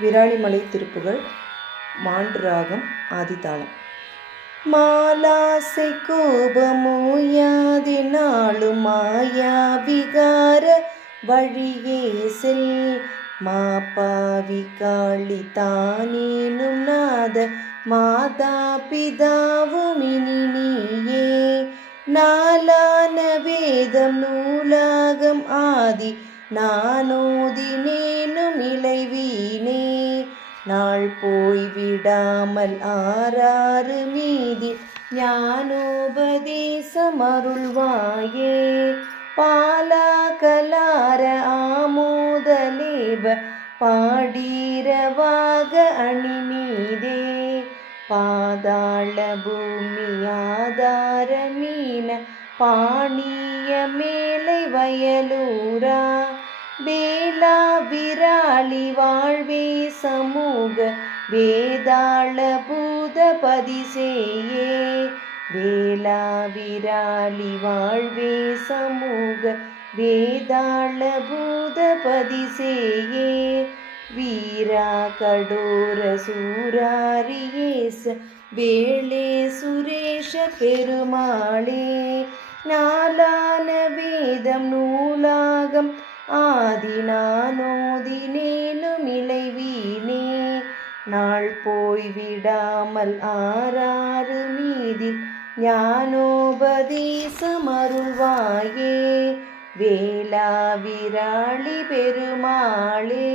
விராலிமலை திருப்புகழ் மாண்டு ராகம் ஆதிதாளம். மாலாசை கோபமோயாதே நாளும் மாயா விகார வழியே செல் மாபாவி காளி தானேனும் நாத மாதா பிதாவுமினி நீயே நாளான வேதம் நூலாகம் ஆதி நானோதினேனும் இளைவீனே நாள் போய் விடாமல் ஆறாறு மீதி ஞானோபதேசம் அருள்வாயே பாலா கலார ஆமோதலேப பாடீரவாக அணிமீதே பாதாள பூமி ஆதார மீன பாணிய மேலை வயலூரா வேளா விராலி வாழ்வே சமூக வேதாள பூத பதிசேயே வேளா விராலி வாழ்வே சமூக வேதாள பூத பதிசேயே வீரா கடோர சூராரியேச வேளே சுரேஷ பெருமாளே நாளான வேதம் நூலாகம் ஆதி நானோதினேனும் இளைவீனே நாள் போய் விடாமல் ஆறாறு மீதில் ஞானோபதேசம் அருள்வாயே வேளா விராலி பெருமாளே.